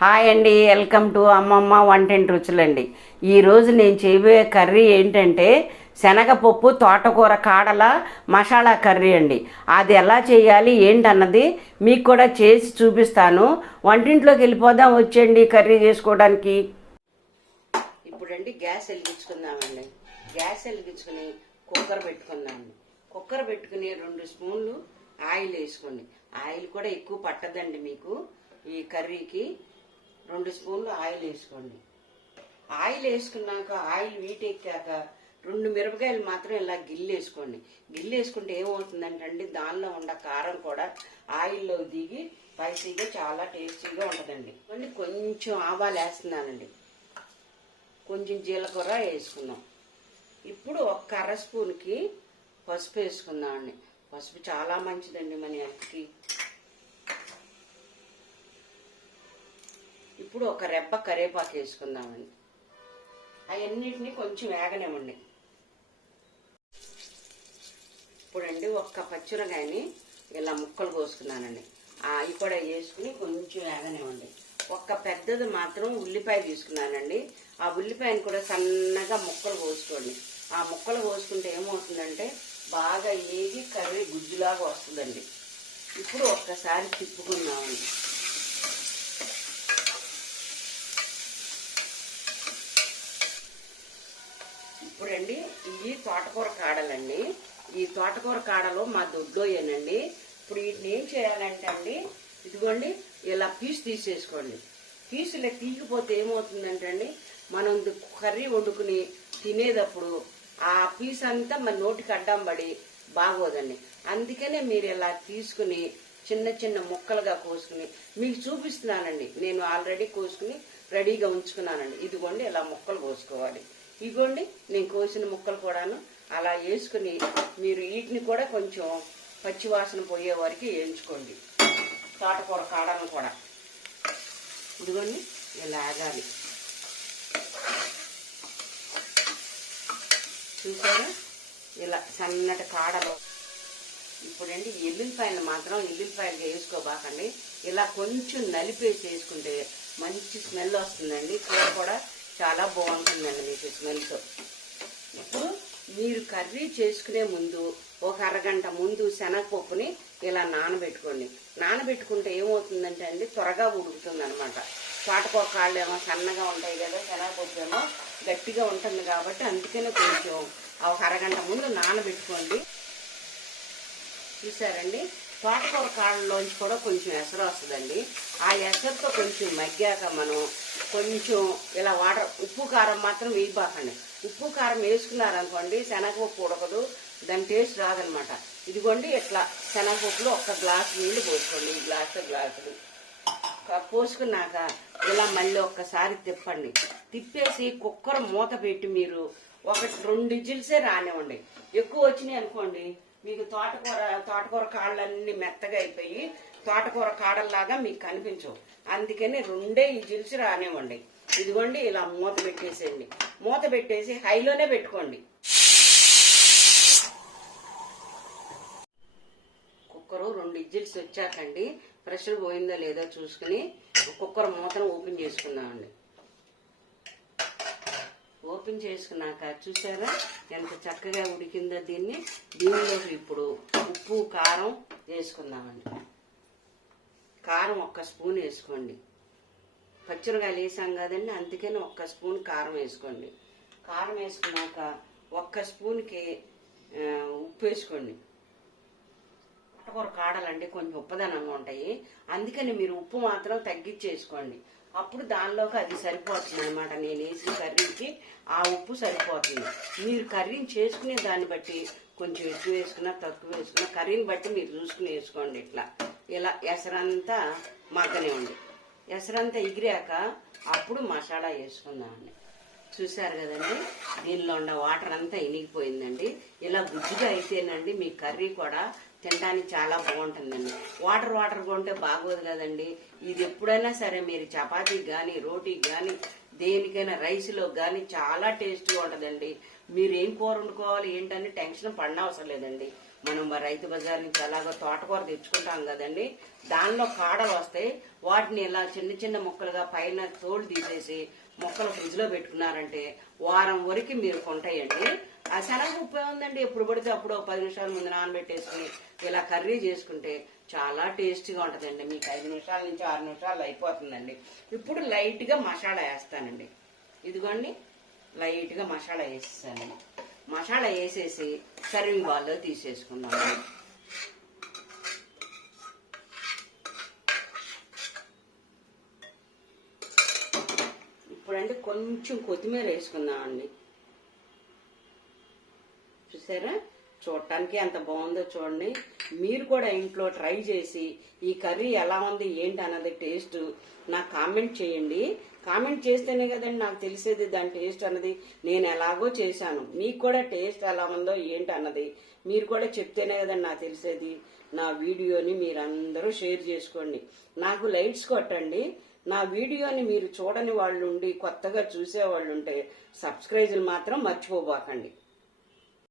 Hi అండి, welcome to అమ్మమ్మ వంటింటి రుచులండి. ఈరోజు నేను చేయబోయే కర్రీ ఏంటంటే శనగపప్పు తోటకూర కాడల మసాలా కర్రీ అండి. అది ఎలా చేయాలి ఏంటన్నది మీకు కూడా చేసి చూపిస్తాను. వంటింట్లోకి వెళ్ళిపోదాం, వచ్చేయండి కర్రీ చేసుకోవడానికి. ఇప్పుడండి గ్యాస్ వెలిగించుకుందామండి. గ్యాస్ వెలిగించుకుని కుక్కర్ పెట్టుకుందామండి. కుక్కర్ పెట్టుకుని 2 స్పూన్లు ఆయిల్ వేసుకోండి. ఆయిల్ కూడా ఎక్కువ పట్టదండి మీకు ఈ కర్రీకి. 2 స్పూన్లు ఆయిల్ వేసుకోండి. ఆయిల్ వేసుకున్నాక ఆయిల్ వీటెక్కాక 2 మిరపకాయలు మాత్రం ఇలా గిల్లేసుకోండి. గిల్లేసుకుంటే ఏమవుతుందంటే దానిలో ఉన్న కారం కూడా ఆయిల్లో దిగి స్పైసీగా చాలా టేస్టీగా ఉంటుందండి. కొంచెం ఆవాలు వేస్తున్నానండి, కొంచెం జీలకర్ర వేసుకుందాం. ఇప్పుడు 1 అర స్పూన్కి పసుపు వేసుకుందామండి. పసుపు చాలా మంచిదండి మన హెల్త్కి. ఇప్పుడు 1 రెబ్బ కరివేపాకు వేసుకుందామండి. అవన్నిటిని కొంచెం వేగనివ్వండి. ఇప్పుడండి 1 పచ్చిమిరకాయని ఇలా ముక్కలు కోసుకున్నానండి. అవి కూడా వేసుకుని కొంచెం వేగనివ్వండి. 1 పెద్దది మాత్రం ఉల్లిపాయ తీసుకున్నానండి. ఆ ఉల్లిపాయని కూడా సన్నగా ముక్కలు కోసుకోండి. ఆ ముక్కలు కోసుకుంటే ఏమవుతుందంటే బాగా ఏగి కర్రీ గుజ్జులాగా వస్తుందండి. ఇప్పుడు ఒక్కసారి తిప్పుకుందామండి. ఇప్పుడండి ఇవి తోటకూర కాడలండి. ఈ తోటకూర కాడలు మా దొడ్లోయేనండి. ఇప్పుడు వీటిని ఏం చేయాలంటే అండి, ఇదిగోండి ఇలా పీసు తీసేసుకోండి. పీసులు తీగిపోతే ఏమవుతుందంటే అండి, మనం కర్రీ వండుకుని తినేటప్పుడు ఆ పీస్ అంతా మన నోటికి అడ్డం పడి బాగోదండి. అందుకనే మీరు ఇలా తీసుకుని చిన్న చిన్న ముక్కలుగా కోసుకుని మీకు చూపిస్తున్నానండి. నేను ఆల్రెడీ కోసుకుని రెడీగా ఉంచుకున్నానండి. ఇదిగోండి ఇలా ముక్కలు కోసుకోవాలి. ఇదిగోండి నేను కోసిన ముక్కలు కూడాను అలా వేసుకుని మీరు వీటిని కూడా కొంచెం పచ్చివాసన పోయే వరకు వేయించుకోండి. తోటకూర కాడలను కూడా ఇదిగోండి ఇలా ఆగాలి. చూసారా ఇలా సన్నటి కాడలు. ఇప్పుడండి ఎల్లుల్లిపాయలు మాత్రం ఎల్లుల్లిపాయలు వేసుకోబాకండి. ఇలా కొంచెం నలిపేసి వేసుకుంటే మంచి స్మెల్ వస్తుందండి. కూర కూడా చాలా బాగుంటుందండి మీకు స్మెల్తో. ఇప్పుడు మీరు కర్రీ చేసుకునే ముందు 1 అరగంట ముందు శనగపప్పుని ఇలా నానబెట్టుకోండి. నానబెట్టుకుంటే ఏమవుతుందంటే అండి త్వరగా ఉడుకుతుంది అనమాట. తోటకూర కాళ్ళు ఏమో సన్నగా ఉంటాయి కదా, శనగపప్పు ఏమో గట్టిగా ఉంటుంది కాబట్టి అందుకనే కొంచెం 1 అరగంట ముందు నానబెట్టుకోండి. చూసారండి, తోటకూర కాళ్ళలోంచి కూడా కొంచెం ఎసరు వస్తుందండి. ఆ ఎసరుతో కొంచెం మగ్గాక మనం కొంచెం ఇలా వాటర్, ఉప్పు కారం మాత్రం వేయబాకండి. ఉప్పు కారం వేసుకున్నారనుకోండి శనగపప్పు ఉడకదు, దాని టేస్ట్ రాదనమాట. ఇదిగోండి ఇట్లా శనగపప్పులో 1 గ్లాసు నీళ్లు పోసుకోండి. ఈ గ్లాసులు పోసుకున్నాక ఇలా మళ్ళీ ఒక్కసారి తిప్పండి. తిప్పేసి కుక్కర్ మూత పెట్టి మీరు 1-2 విజిల్సే రానివ్వండి. ఎక్కువ వచ్చినాయి అనుకోండి మీకు తోటకూర కాళ్ళన్నీ మెత్తగా అయిపోయి తోటకూర కాడల్లాగా మీకు కనిపించవు. అందుకని 2 విజిల్స్ రానివ్వండి. ఇదిగోండి ఇలా మూత పెట్టేసేయండి. మూత పెట్టేసి హైలోనే పెట్టుకోండి. కుక్కరు 2 విజిల్స్ వచ్చాకండి ప్రెషర్ పోయిందో లేదో చూసుకుని కుక్కర్ మూతను ఓపెన్ చేసుకున్నామండి. ఓపెన్ చేసుకున్నాక చూసారా ఎంత చక్కగా ఉడికిందో. దీనిలోకి ఇప్పుడు ఉప్పు కారం వేసుకుందామండి. కారం 1 స్పూన్ వేసుకోండి. పచ్చిమిరకాయలు వేసాం కదండి, అందుకని 1 స్పూన్ కారం వేసుకోండి. కారం వేసుకున్నాక 1 స్పూన్కి ఉప్పు వేసుకోండి. తోటకూర కాడలండి కొంచెం ఉప్పదనంగా ఉంటాయి, అందుకని మీరు ఉప్పు మాత్రం తగ్గించేసుకోండి. అప్పుడు దానిలోకి అది సరిపోతుంది అనమాట. నేను వేసిన కర్రీకి ఆ ఉప్పు సరిపోతుంది. మీరు కర్రీని చేసుకునే దాన్ని బట్టి కొంచెం ఎక్కువ వేసుకున్నా తక్కువ వేసుకున్నా కర్రీని బట్టి మీరు చూసుకుని వేసుకోండి. ఇలా ఎసరంతా మగ్గనివ్వండి. ఎసరంతా ఎగిరాక అప్పుడు మసాలా వేసుకుందామండి. చూసారు కదండి, దీనిలో ఉన్న వాటర్ అంతా ఇనిగిపోయిందండి. ఇలా గుజ్జుగా అయితేనండి మీ కర్రీ కూడా తినడానికి చాలా బాగుంటుందండి. వాటర్ కొంటే బాగోదు కదండి. ఇది ఎప్పుడైనా సరే మీరు చపాతీకి కానీ రోటీకి కానీ దేనికైనా రైస్లో కానీ చాలా టేస్ట్గా ఉంటుందండి. మీరు ఏం కూర వండుకోవాలి ఏంటని టెన్షన్ పడిన అవసరం లేదండి. మనం రైతు బజార్ నుంచి అలాగో తోటకూర తెచ్చుకుంటాం కదండి, దానిలో కాడలు వస్తాయి. వాటిని ఇలా చిన్న చిన్న ముక్కలుగా పైన తోలు తీసేసి ముక్కలు ఫ్రిడ్జ్ లో పెట్టుకున్నారంటే వారం వరకు మీరు కొంటాయండి. ఆ శనగపప్పు ఏముందండి, ఎప్పుడు పడితే అప్పుడు 10 నిమిషాల ముందు నానబెట్టేసుకుని ఇలా కర్రీ చేసుకుంటే చాలా టేస్టీగా ఉంటుందండి. మీకు 5 నిమిషాల నుంచి 6 నిమిషాలు అయిపోతుందండి. ఇప్పుడు లైట్ గా మసాలా వేస్తానండి. ఇదిగోండి, లైట్ గా మసాలా వేసేసానండి. మసాలా వేసేసి సర్వింగ్ బౌల్లో తీసేసుకుందాం. ఇప్పుడంటే కొంచెం కొత్తిమీర వేసుకుందామండి. చూసారా, చూడటానికి ఎంత బాగుందో చూడండి. మీరు కూడా ఇంట్లో ట్రై చేసి ఈ కర్రీ ఎలా ఉంది ఏంటి అన్నది టేస్ట్ నాకు కామెంట్ చేయండి. కామెంట్ చేస్తేనే కదండి నాకు తెలిసేది దాని టేస్ట్ అన్నది. నేను ఎలాగో చేశాను, మీకు కూడా టేస్ట్ ఎలా ఉందో ఏంటి అన్నది మీరు కూడా చెప్తేనే కదండి నాకు తెలిసేది. నా వీడియోని మీరందరూ షేర్ చేసుకోండి, నాకు లైక్స్ కొట్టండి. నా వీడియోని మీరు చూడని వాళ్ళు ఉండి కొత్తగా చూసే వాళ్ళు ఉంటే సబ్స్క్రైబులు మాత్రం మర్చిపోబాకండి.